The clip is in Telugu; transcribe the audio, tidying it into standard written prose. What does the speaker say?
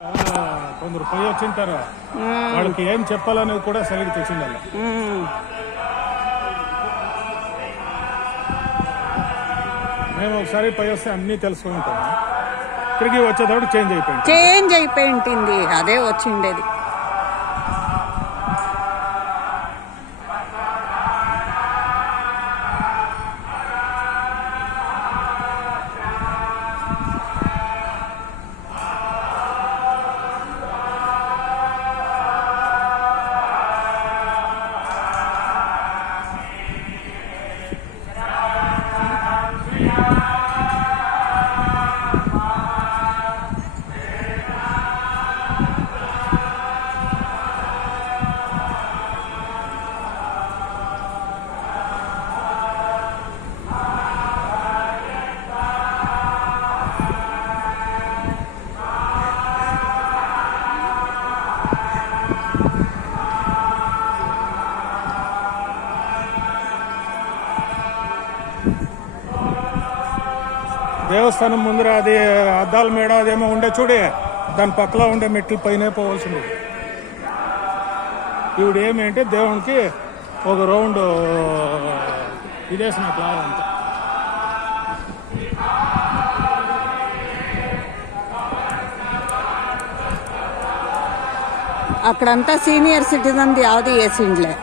కొందరు పోయి వచ్చింటారు, వాళ్ళకి ఏం చెప్పాలనేది కూడా సరిగ్గా తెచ్చిండాలి. మేము ఒకసారి పోయి వస్తే అన్నీ తెలుసుకుని ఉంటాము. తిరిగి వచ్చేటప్పుడు చేంజ్ అయిపోయి ఉంటుంది. అదే వచ్చిండేది. దేవస్థానం ముందర అది అద్దాల మేడ అదేమో ఉండే చూడే, దాని పక్కలో ఉండే మెట్లు పైన పోవాల్సింది. ఇప్పుడు ఏమి అంటే దేవునికి ఒక రౌండ్ ఇదేసినట్లు అంత. అక్కడంతా సీనియర్ సిటిజన్ యావది వేసిండ్లే.